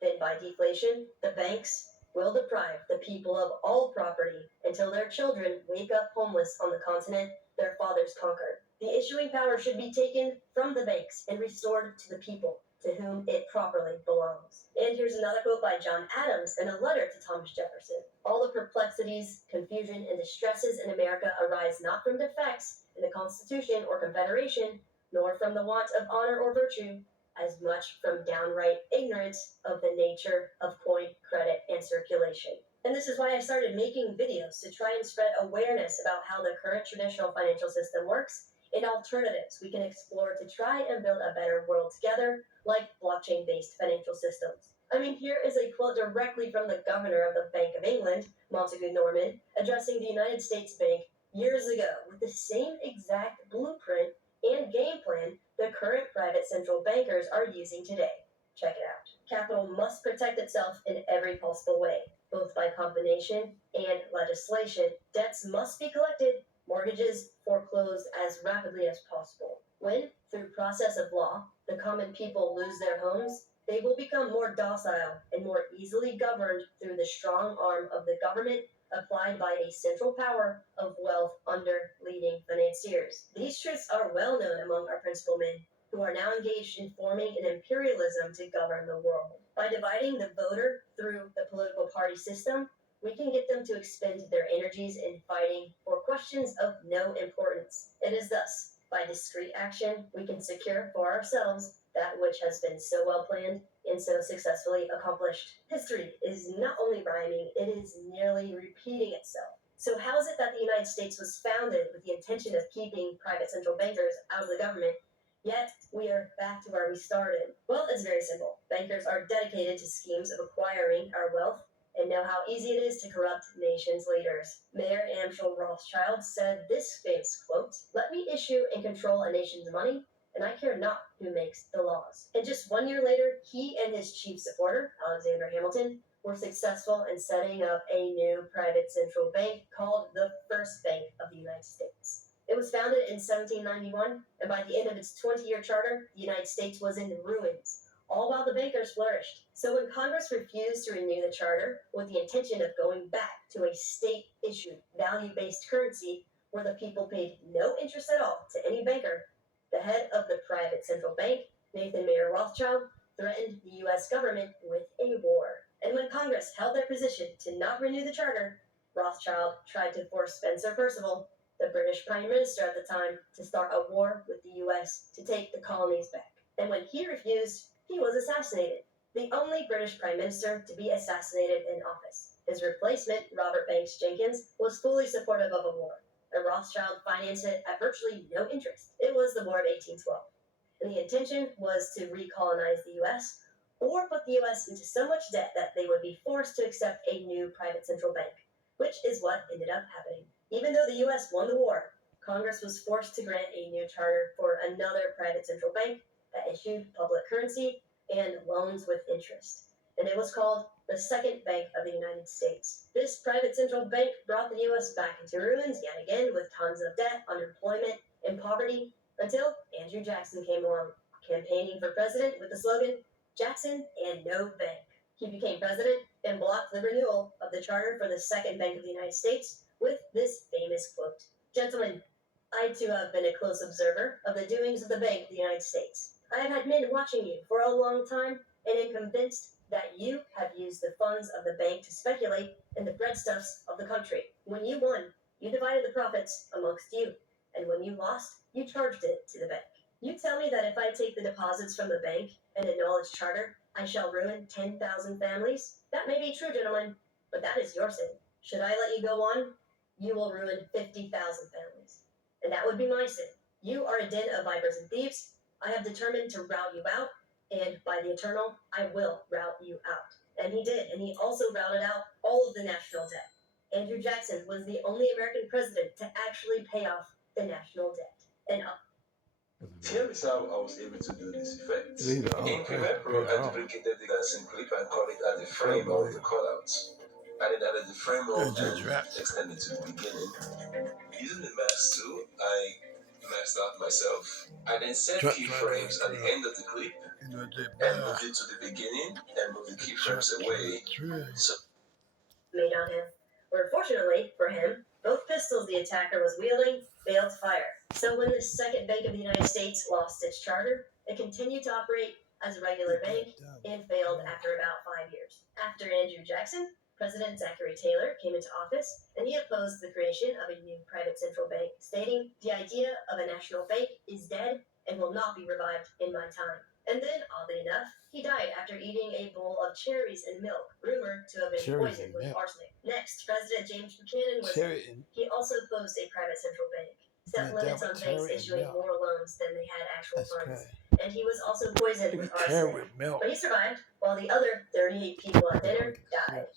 Then by deflation, the banks will deprive the people of all property until their children wake up homeless on the continent their fathers conquered. The issuing power should be taken from the banks and restored to the people, to whom it properly belongs. And here's another quote by John Adams in a letter to Thomas Jefferson. All the perplexities, confusion, and distresses in America arise not from defects in the Constitution or Confederation, nor from the want of honor or virtue, as much from downright ignorance of the nature of coin, credit, and circulation. And this is why I started making videos to try and spread awareness about how the current traditional financial system works and alternatives we can explore to try and build a better world together, like blockchain-based financial systems. I mean, here is a quote directly from the governor of the Bank of England, Montague Norman, addressing the United States Bank years ago with the same exact blueprint and game plan the current private central bankers are using today. Check it out. Capital must protect itself in every possible way, both by combination and legislation. Debts must be collected, mortgages foreclosed as rapidly as possible. When, through process of law, the common people lose their homes, they will become more docile and more easily governed through the strong arm of the government applied by a central power of wealth under leading financiers. These truths are well known among our principal men, who are now engaged in forming an imperialism to govern the world. By dividing the voter through the political party system, we can get them to expend their energies in fighting for questions of no importance. It is thus, by discreet action, we can secure for ourselves that which has been so well planned and so successfully accomplished. History is not only rhyming, it is nearly repeating itself. So how is it that the United States was founded with the intention of keeping private central bankers out of the government, yet we are back to where we started? Well, it's very simple. Bankers are dedicated to schemes of acquiring our wealth and know how easy it is to corrupt nations' leaders. Mayor Amschel Rothschild said this famous quote, "Let me issue and control a nation's money, and I care not who makes the laws." And just 1 year later, he and his chief supporter, Alexander Hamilton, were successful in setting up a new private central bank called the First Bank of the United States. It was founded in 1791, and by the end of its 20-year charter, the United States was in ruins, all while the bankers flourished. So when Congress refused to renew the charter with the intention of going back to a state-issued, value-based currency where the people paid no interest at all to any banker, the head of the private central bank, Nathan Mayer Rothschild, threatened the U.S. government with a war. And when Congress held their position to not renew the charter, Rothschild tried to force Spencer Perceval, the British Prime Minister at the time, to start a war with the U.S. to take the colonies back. And when he refused, he was assassinated, the only British Prime Minister to be assassinated in office. His replacement, Robert Banks Jenkins, was fully supportive of a war, and Rothschild financed it at virtually no interest. It was the War of 1812, and the intention was to recolonize the U.S. or put the U.S. into so much debt that they would be forced to accept a new private central bank, which is what ended up happening. Even though the U.S. won the war, Congress was forced to grant a new charter for another private central bank that issued public currency and loans with interest, and it was called the Second Bank of the United States. This private central bank brought the U.S. back into ruins yet again with tons of debt, unemployment, and poverty until Andrew Jackson came along, campaigning for president with the slogan, "Jackson and no bank." He became president and blocked the renewal of the charter for the Second Bank of the United States with this famous quote, "Gentlemen, I too have been a close observer of the doings of the Bank of the United States. I have had men watching you for a long time and am convinced that you have used the funds of the bank to speculate in the breadstuffs of the country. When you won, you divided the profits amongst you, and when you lost, you charged it to the bank. You tell me that if I take the deposits from the bank and annul its charter, I shall ruin 10,000 families? That may be true, gentlemen, but that is your sin. Should I let you go on, you will ruin 50,000 families, and that would be my sin. You are a den of vipers and thieves. I have determined to rout you out, and by the eternal, I will rout you out." And he did, and he also routed out all of the national debt. Andrew Jackson was the only American president to actually pay off the national debt. And here is how I was able to do this effect. In Premiere Pro, I duplicated the dancing clip and called it as the frame of the callouts. I then added the frame of and extended to the beginning. Using the mask tool, I messed up myself. I then set keyframes at the end of the clip and moved it to the beginning and moved the keyframes away. So made on him, where fortunately for him, both pistols the attacker was wielding failed to fire. So when the Second Bank of the United States lost its charter, it continued to operate as a regular bank and failed after about 5 years. After Andrew Jackson, President Zachary Taylor came into office, and he opposed the creation of a new private central bank, stating, "The idea of a national bank is dead and will not be revived in my time." And then, oddly enough, he died after eating a bowl of cherries and milk, rumored to have been poisoned with arsenic. Next, President James Buchanan was. He also opposed a private central bank, set limits on banks issuing more loans than they had actual funds. And he was also poisoned with arsenic. But he survived, while the other 38 people at dinner died.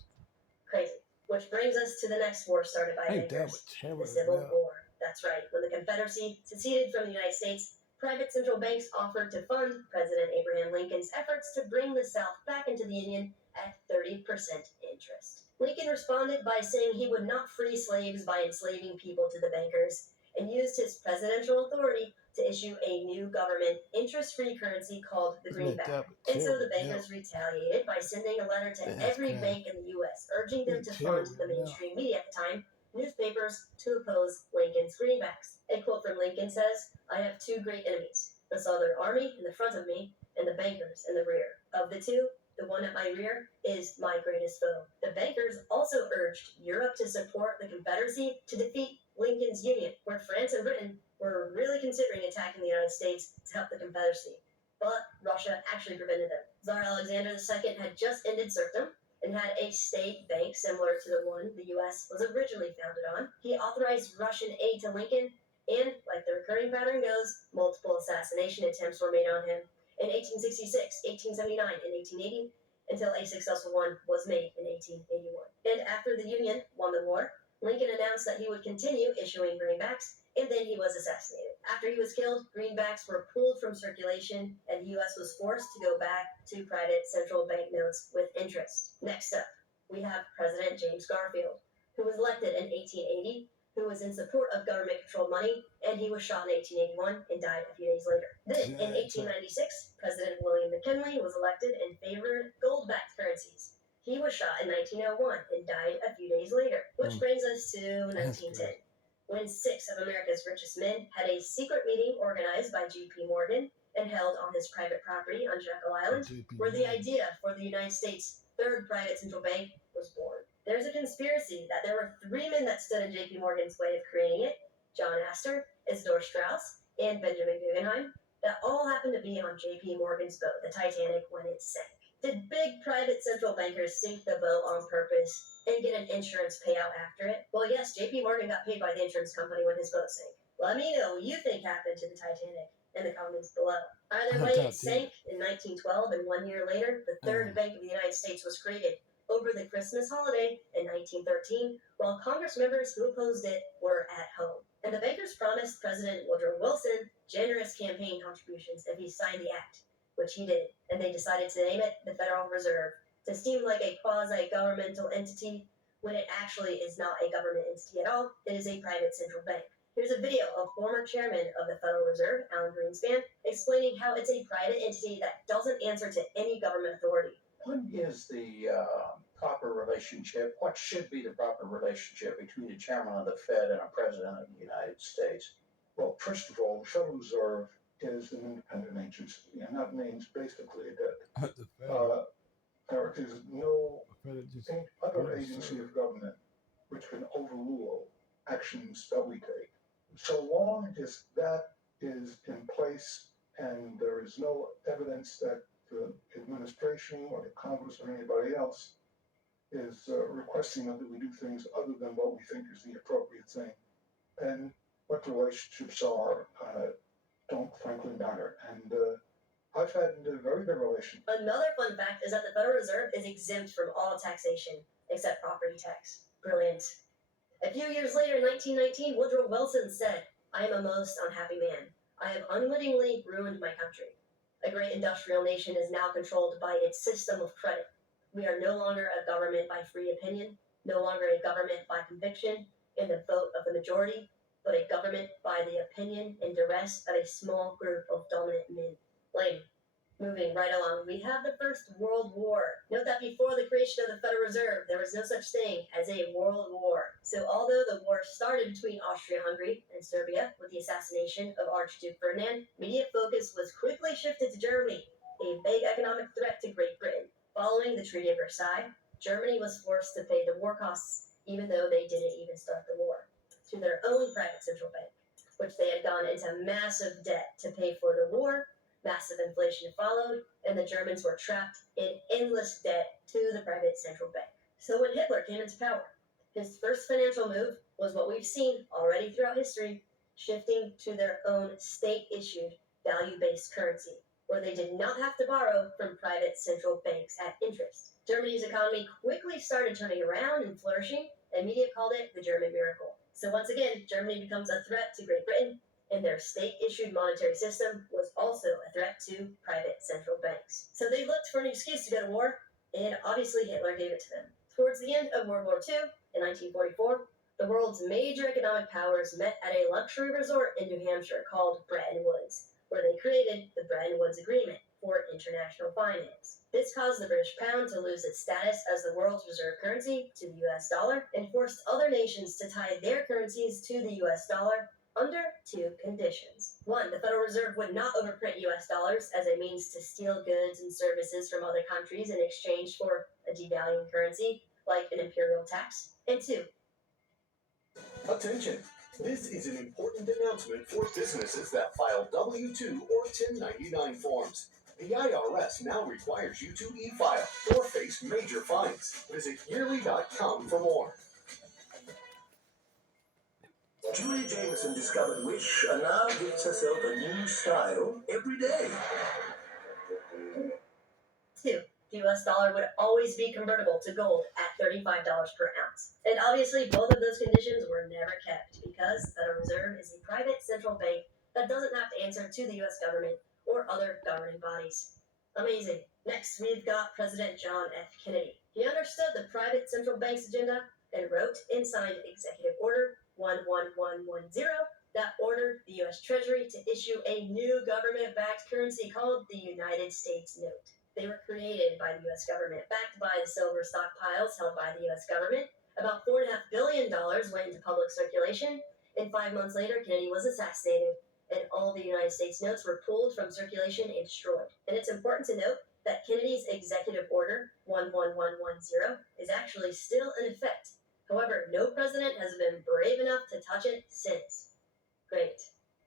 Crazy. Which brings us to the next war started by bankers, the Civil War. That's right. When the Confederacy seceded from the United States, private central banks offered to fund President Abraham Lincoln's efforts to bring the South back into the Union at 30% interest. Lincoln responded by saying he would not free slaves by enslaving people to the bankers, and used his presidential authority to issue a new government interest-free currency called the greenback. And so the bankers retaliated by sending a letter to every bank in the U.S., urging them to fund the mainstream media at the time, newspapers, to oppose Lincoln's greenbacks. A quote from Lincoln says, "I have two great enemies, the Southern Army in the front of me, and the bankers in the rear. Of the two, the one at my rear is my greatest foe." The bankers also urged Europe to support the Confederacy to defeat Lincoln's Union, where France and Britain were really considering attacking the United States to help the Confederacy. But Russia actually prevented them. Tsar Alexander II had just ended serfdom and had a state bank similar to the one the U.S. was originally founded on. He authorized Russian aid to Lincoln, and, like the recurring pattern goes, multiple assassination attempts were made on him in 1866, 1879, and 1880, until a successful one was made in 1881. And after the Union won the war, Lincoln announced that he would continue issuing greenbacks, and then he was assassinated. After he was killed, greenbacks were pulled from circulation, and the U.S. was forced to go back to private central bank notes with interest. Next up, we have President James Garfield, who was elected in 1880, who was in support of government-controlled money, and he was shot in 1881 and died a few days later. Then, in 1896, President William McKinley was elected and favored gold-backed currencies. He was shot in 1901 and died a few days later, which brings us to 1910, when 6 of America's richest men had a secret meeting organized by J.P. Morgan and held on his private property on Jekyll Island, where the idea for the United States' third private central bank was born. There's a conspiracy that there were 3 men that stood in J.P. Morgan's way of creating it: John Astor, Isidor Straus, and Benjamin Guggenheim, that all happened to be on J.P. Morgan's boat, the Titanic, when it sank. Did big private central bankers sink the boat on purpose and get an insurance payout after it? Well, yes, J.P. Morgan got paid by the insurance company when his boat sank. Let me know what you think happened to the Titanic in the comments below. Either way, it sank in 1912, and 1 year later, the Third Bank of the United States was created over the Christmas holiday in 1913, while Congress members who opposed it were at home. And the bankers promised President Woodrow Wilson generous campaign contributions if he signed the act, which he did, and they decided to name it the Federal Reserve, to seem like a quasi-governmental entity when it actually is not a government entity at all. It is a private central bank. Here's a video of former chairman of the Federal Reserve, Alan Greenspan, explaining how it's a private entity that doesn't answer to any government authority. What is the proper relationship? What should be the proper relationship between a chairman of the Fed and a president of the United States? Well, first of all, the Federal Reserve is an independent agency, and that means basically that there is no other agency of government which can overrule actions that we take. So long as that is in place and there is no evidence that the administration or the Congress or anybody else is requesting that we do things other than what we think is the appropriate thing, and what the relationships are don't frankly matter. And I've had a very good relationship. Another fun fact is that the Federal Reserve is exempt from all taxation except property tax. Brilliant. A few years later, in 1919, Woodrow Wilson said, "I am a most unhappy man. I have unwittingly ruined my country. A great industrial nation is now controlled by its system of credit. We are no longer a government by free opinion, no longer a government by conviction and the vote of the majority, but a government by the opinion and duress of a small group of dominant men. Lame. Moving right along, we have the First World War. Note that before the creation of the Federal Reserve, there was no such thing as a world war. So although the war started between Austria-Hungary and Serbia with the assassination of Archduke Ferdinand, media focus was quickly shifted to Germany, a big economic threat to Great Britain. Following the Treaty of Versailles, Germany was forced to pay the war costs, even though they didn't even start the war, to their own private central bank, which they had gone into massive debt to pay for the war. Massive inflation followed, and the Germans were trapped in endless debt to the private central bank. So when Hitler came into power, his first financial move was what we've seen already throughout history, shifting to their own state-issued value-based currency, where they did not have to borrow from private central banks at interest. Germany's economy quickly started turning around and flourishing, and media called it the German miracle. So once again, Germany becomes a threat to Great Britain, and their state-issued monetary system was also a threat to private central banks. So they looked for an excuse to go to war, and obviously Hitler gave it to them. Towards the end of World War II, in 1944, the world's major economic powers met at a luxury resort in New Hampshire called Bretton Woods, where they created the Bretton Woods Agreement for international finance. This caused the British pound to lose its status as the world's reserve currency to the US dollar, and forced other nations to tie their currencies to the US dollar under two conditions. One, the Federal Reserve would not overprint US dollars as a means to steal goods and services from other countries in exchange for a devaluing currency, like an imperial tax. And two, attention! This is an important announcement for businesses that file W-2 or 1099 forms. The IRS now requires you to e-file or face major fines. Visit yearly.com for more. Julie Jameson discovered Wish and now gives herself a new style every day. two, the US dollar would always be convertible to gold at $35 per ounce. And obviously, both of those conditions were never kept because the Federal Reserve is a private central bank that doesn't have to answer to the US government or other governing bodies. Amazing. Next, we've got President John F. Kennedy. He understood the private central bank's agenda and wrote and signed Executive Order 11110 that ordered the U.S. Treasury to issue a new government-backed currency called the United States Note. They were created by the U.S. government, backed by the silver stockpiles held by the U.S. government. About $4.5 billion went into public circulation, and 5 months later, Kennedy was assassinated, and all the United States notes were pulled from circulation and destroyed. And it's important to note that Kennedy's Executive Order 11110 is actually still in effect. However, no president has been brave enough to touch it since. Great.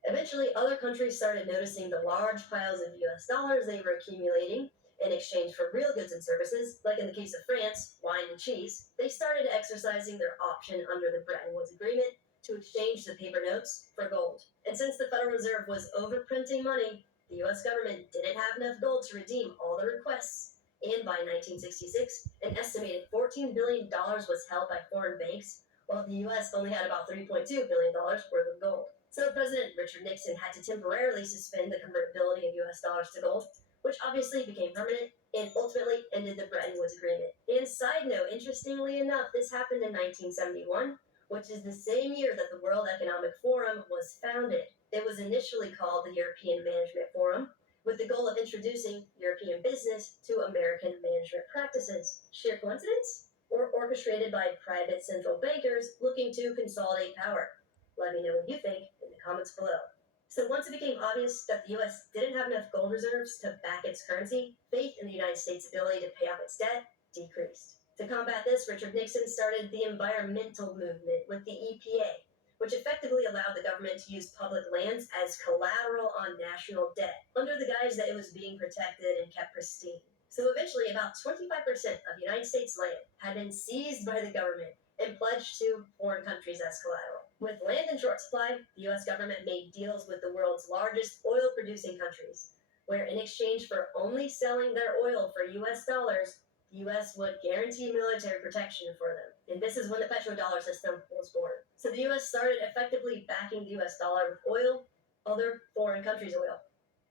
Eventually, other countries started noticing the large piles of US dollars they were accumulating in exchange for real goods and services, like in the case of France, wine and cheese. They started exercising their option under the Bretton Woods Agreement to exchange the paper notes for gold. And since the Federal Reserve was overprinting money, the US government didn't have enough gold to redeem all the requests. And by 1966, an estimated $14 billion was held by foreign banks, while the U.S. only had about $3.2 billion worth of gold. So President Richard Nixon had to temporarily suspend the convertibility of U.S. dollars to gold, which obviously became permanent and ultimately ended the Bretton Woods Agreement. And side note, interestingly enough, this happened in 1971, which is the same year that the World Economic Forum was founded. It was initially called the European Management Forum, with the goal of introducing European business to American management practices. Sheer coincidence? Or orchestrated by private central bankers looking to consolidate power? Let me know what you think in the comments below. So once it became obvious that the US didn't have enough gold reserves to back its currency, faith in the United States' ability to pay off its debt decreased. To combat this, Richard Nixon started the environmental movement with the EPA, which effectively allowed the government to use public lands as collateral on national debt, under the guise that it was being protected and kept pristine. So eventually, about 25% of United States land had been seized by the government and pledged to foreign countries as collateral. With land in short supply, the U.S. government made deals with the world's largest oil-producing countries, where in exchange for only selling their oil for U.S. dollars, the U.S. would guarantee military protection for them. And this is when the petrodollar system was born. So the U.S. started effectively backing the U.S. dollar with oil, other foreign countries' oil.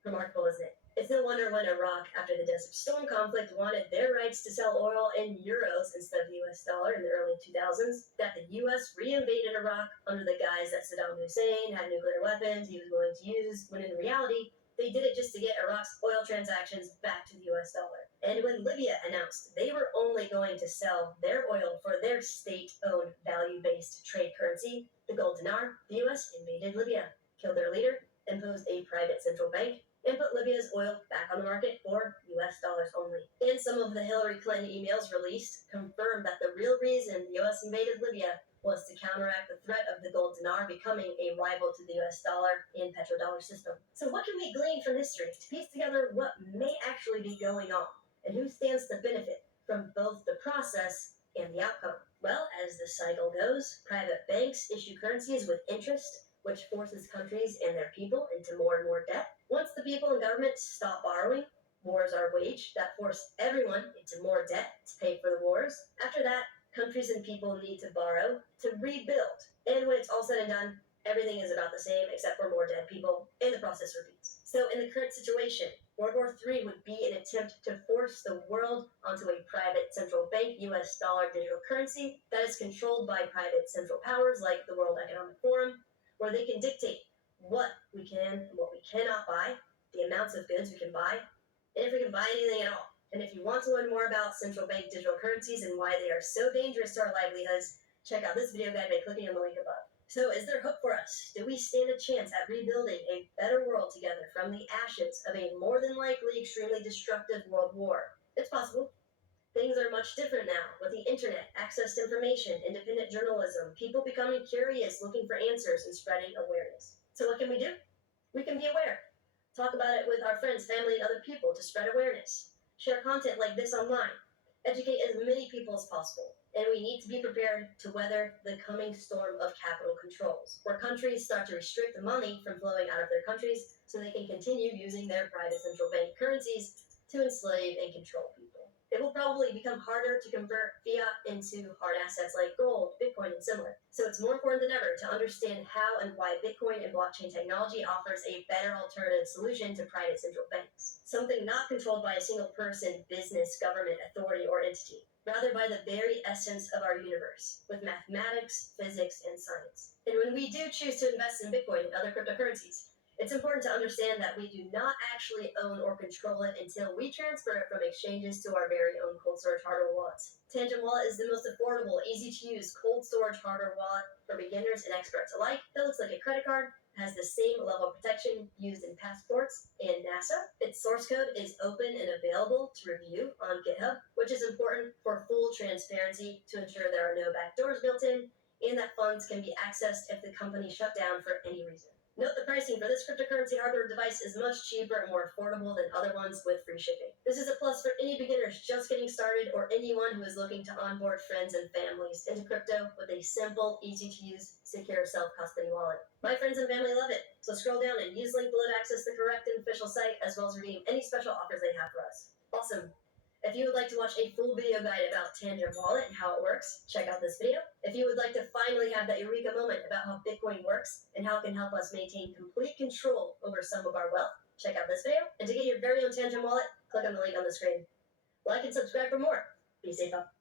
Remarkable, isn't it? It's no wonder when Iraq, after the Desert Storm conflict, wanted their rights to sell oil in euros instead of the US dollar in the early 2000s, that the US reinvaded Iraq under the guise that Saddam Hussein had nuclear weapons he was going to use, when in reality, they did it just to get Iraq's oil transactions back to the US dollar. And when Libya announced they were only going to sell their oil for their state-owned value-based trade currency, the gold dinar, the US invaded Libya, killed their leader, imposed a private central bank, and put Libya's oil back on the market for US dollars only. And some of the Hillary Clinton emails released confirmed that the real reason the US invaded Libya was to counteract the threat of the gold dinar becoming a rival to the US dollar and petrodollar system. So what can we glean from history to piece together what may actually be going on, and who stands to benefit from both the process and the outcome? Well, as the cycle goes, private banks issue currencies with interest, which forces countries and their people into more and more debt. Once the people and government stop borrowing, wars are waged that force everyone into more debt to pay for the wars. After that, countries and people need to borrow to rebuild. And when it's all said and done, everything is about the same except for more dead people, and the process repeats. So in the current situation, World War III would be an attempt to force the world onto a private central bank US dollar digital currency that is controlled by private central powers like the World Economic Forum, where they can dictate what we can and what we cannot buy, the amounts of goods we can buy, and if we can buy anything at all. And if you want to learn more about central bank digital currencies and why they are so dangerous to our livelihoods, check out this video guide by clicking on the link above. So is there hope for us? Do we stand a chance at rebuilding a better world together from the ashes of a more than likely extremely destructive world war? It's possible. Things are much different now with the internet, access to information, independent journalism, people becoming curious, looking for answers, and spreading awareness. So what can we do? We can be aware. Talk about it with our friends, family, and other people to spread awareness. Share content like this online. Educate as many people as possible. And we need to be prepared to weather the coming storm of capital controls, where countries start to restrict the money from flowing out of their countries so they can continue using their private central bank currencies to enslave and control people. It will probably become harder to convert fiat into hard assets like gold, Bitcoin, and similar. So it's more important than ever to understand how and why Bitcoin and blockchain technology offers a better alternative solution to private central banks. Something not controlled by a single person, business, government, authority, or entity. Rather by the very essence of our universe, with mathematics, physics, and science. And when we do choose to invest in Bitcoin and other cryptocurrencies, it's important to understand that we do not actually own or control it until we transfer it from exchanges to our very own cold storage hardware wallets. Tangent Wallet is the most affordable, easy-to-use cold storage hardware wallet for beginners and experts alike that looks like a credit card, has the same level of protection used in passports and NASA. Its source code is open and available to review on GitHub, which is important for full transparency to ensure there are no backdoors built in, and that funds can be accessed if the company shut down for any reason. Note the pricing for this cryptocurrency hardware device is much cheaper and more affordable than other ones with free shipping. This is a plus for any beginners just getting started or anyone who is looking to onboard friends and families into crypto with a simple, easy-to-use, secure self-custody wallet. My friends and family love it, so scroll down and use link below to access the correct and official site as well as redeem any special offers they have for us. Awesome! If you would like to watch a full video guide about Tangent Wallet and how it works, check out this video. If you would like to finally have that eureka moment about how Bitcoin works and how it can help us maintain complete control over some of our wealth, check out this video. And to get your very own Tangent Wallet, click on the link on the screen. Like and subscribe for more. Be safe out.